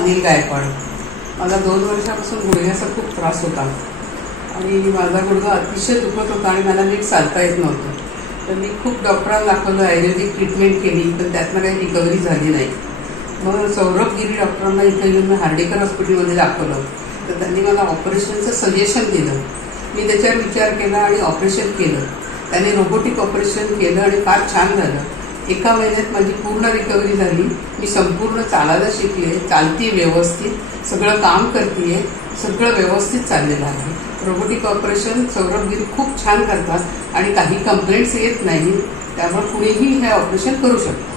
अनिल गायकवाड. मला 2 वर्षापासून गुडघ्याचा खूप त्रास होता आणि माझा गुडघा अतिशय दुखत होता आणि मला नीट चालता येत नव्हतं. तर मी खूप डॉक्टरांना दाखवलं, आयुर्वेदिक ट्रीटमेंट केली, पण त्यातनं काही रिकव्हरी झाली नाही. मग सौरभ गिरी डॉक्टरांना इथं येऊन हार्डेकर हॉस्पिटलमध्ये दाखवलं. तर त्यांनी मला ऑपरेशनचं सजेशन दिलं. मी त्याच्यावर विचार केला आणि ऑपरेशन केलं. त्याने रोबोटिक ऑपरेशन केलं आणि फार छान झालं. 1 महिन्यात माझी पूर्ण रिकव्हरी झाली. मी संपूर्ण चालायला शिकले, चालते व्यवस्थित, सगळं काम करते, सगळं व्यवस्थित चाललेलं आहे. रोबोटिक ऑपरेशन सौरभगिरी खूप छान करतात आणि काही कंप्लेंट्स येत नाही. त्यामुळे कुणीही हे ऑपरेशन करू शकतं.